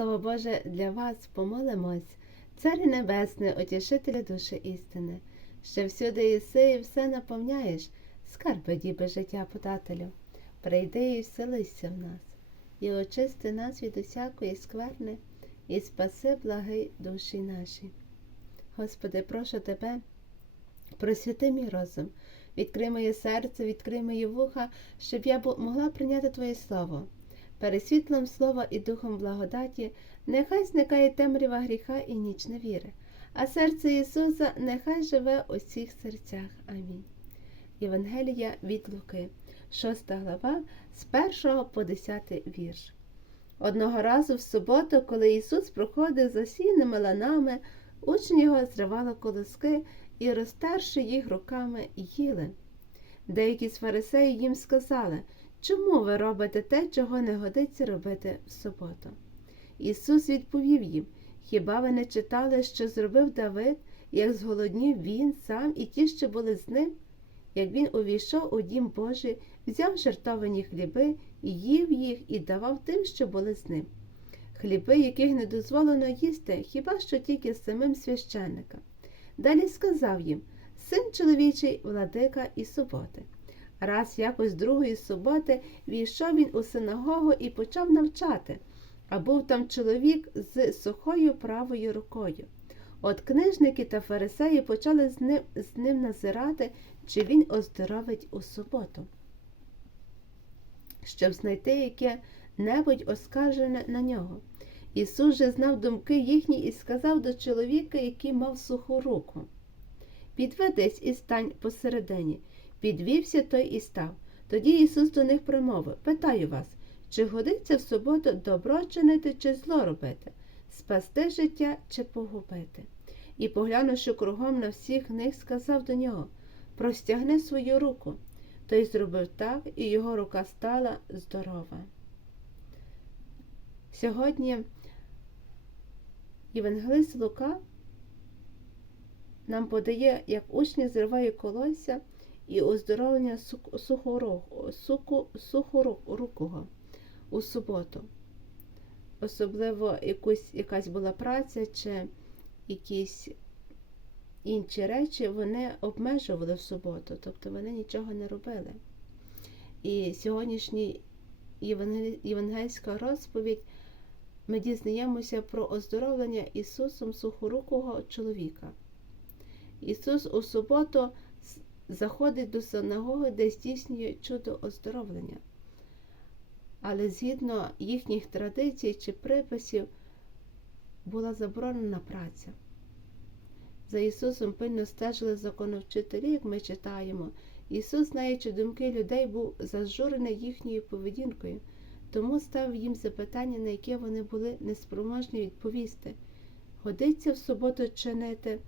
Слово Боже, для вас помолимось, Царю Небесний, утішителя душі істини, що всюди єси і все наповняєш, скарби діби життя подателю. Прийди і вселися в нас, і очисти нас від усякої скверни, і спаси благи душі наші. Господи, прошу Тебе, просвіти мій розум, відкрий моє серце, відкрий мої вуха, щоб я могла прийняти Твоє Слово. Перед світлом слова і духом благодаті нехай зникає темрява гріха і ніч невіри, а серце Ісуса нехай живе у всіх серцях. Амінь. Євангелія від Луки, 6 глава, з 1 по 10 вірш. Одного разу в суботу, коли Ісус проходив засійними ланами, учні його зривали колоски і, розтерши їх руками, їли. Деякі з фарисеїв їм сказали, чому ви робите те, чого не годиться робити в суботу? Ісус відповів їм, хіба ви не читали, що зробив Давид, як зголоднів він сам і ті, що були з ним? Як він увійшов у дім Божий, взяв жертовані хліби, їв їх і давав тим, що були з ним. Хліби, яких не дозволено їсти, хіба що тільки самим священникам. Далі сказав їм син чоловічий, владика і суботи. Раз якось другої суботи війшов він у синагогу і почав навчати, а був там чоловік з сухою правою рукою. От книжники та фарисеї почали з ним, з ним назирати, чи він оздоровить у суботу, щоб знайти яке-небудь оскаржене на нього. Ісус же знав думки їхні і сказав до чоловіка, який мав суху руку Підведись і стань посередині. Підвівся той і став. Тоді Ісус до них промовив Питаю вас, чи годиться в суботу добро чинити, чи зло робити, спасти життя чи погубити? І, поглянувши кругом на всіх них, сказав до нього Простягни свою руку. Той зробив так, і його рука стала здорова. Сьогодні Євангелист Лука нам подає, як учні зривають колося і оздоровлення сухорукого у суботу. Особливо якусь, якась була праця чи якісь інші речі вони обмежували в суботу, тобто вони нічого не робили. І сьогоднішній євангельська розповідь ми дізнаємося про оздоровлення Ісусом сухорукого чоловіка. Ісус у суботу заходить до синагоги, де здійснює чудо оздоровлення. Але згідно їхніх традицій чи приписів була заборонена праця. За Ісусом пильно стежили законовчителі, як ми читаємо. Ісус, знаючи думки людей, був зажурений їхньою поведінкою, тому ставив їм запитання, на яке вони були неспроможні відповісти. Годиться в суботу чинити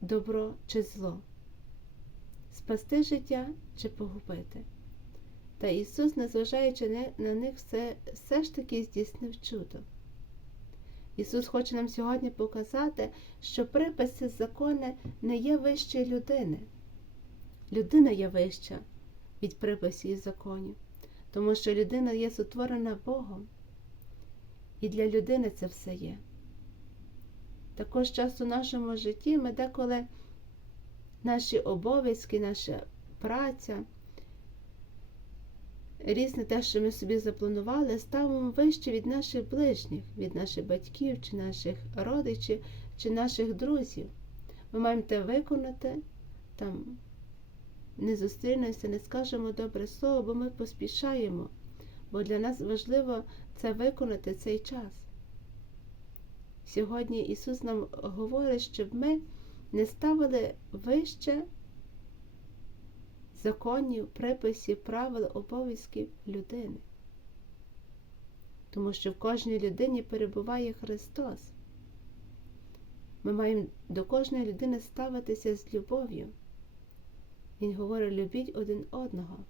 добро чи зло, спасти життя чи погубити. Та Ісус, незважаючи на них, все, все ж таки здійснив чудо. Ісус хоче нам сьогодні показати, що приписи закони не є вище людини. Людина є вища від приписів і законів, тому що людина є сотворена Богом, і для людини це все є. Також часто в нашому житті ми деколи наші обов'язки, наша праця, різне те, що ми собі запланували, ставимо вище від наших ближніх, від наших батьків, чи наших родичів, чи наших друзів. Ми маємо те виконати, там не зустрінемося, не скажемо добре слово, бо ми поспішаємо, бо для нас важливо це виконати цей час. Сьогодні Ісус нам говорить, щоб ми не ставили вище законів, приписів, правил, обов'язків людини. Тому що в кожній людині перебуває Христос. Ми маємо до кожної людини ставитися з любов'ю. Він говорить, любіть один одного.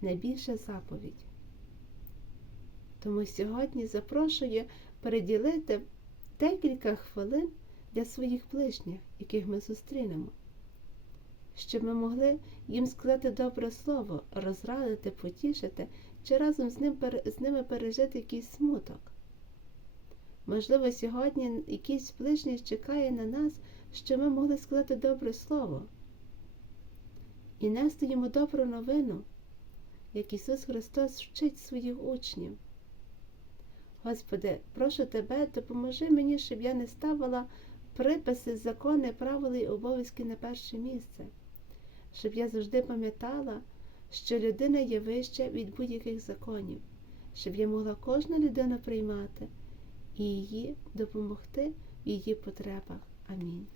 Найбільша заповідь. Тому сьогодні запрошую переділити декілька хвилин для своїх ближніх, яких ми зустрінемо, щоб ми могли їм сказати добре слово, розрадити, потішити чи разом з, ним, з ними пережити якийсь смуток. Можливо, сьогодні якийсь ближній чекає на нас, що ми могли сказати добре слово і нести йому добру новину, як Ісус Христос вчить своїх учнів. Господи, прошу Тебе, допоможи мені, щоб я не ставила приписи, закони, правила і обов'язки на перше місце, щоб я завжди пам'ятала, що людина є вища від будь-яких законів, щоб я могла кожну людину приймати і її допомогти в її потребах. Амінь.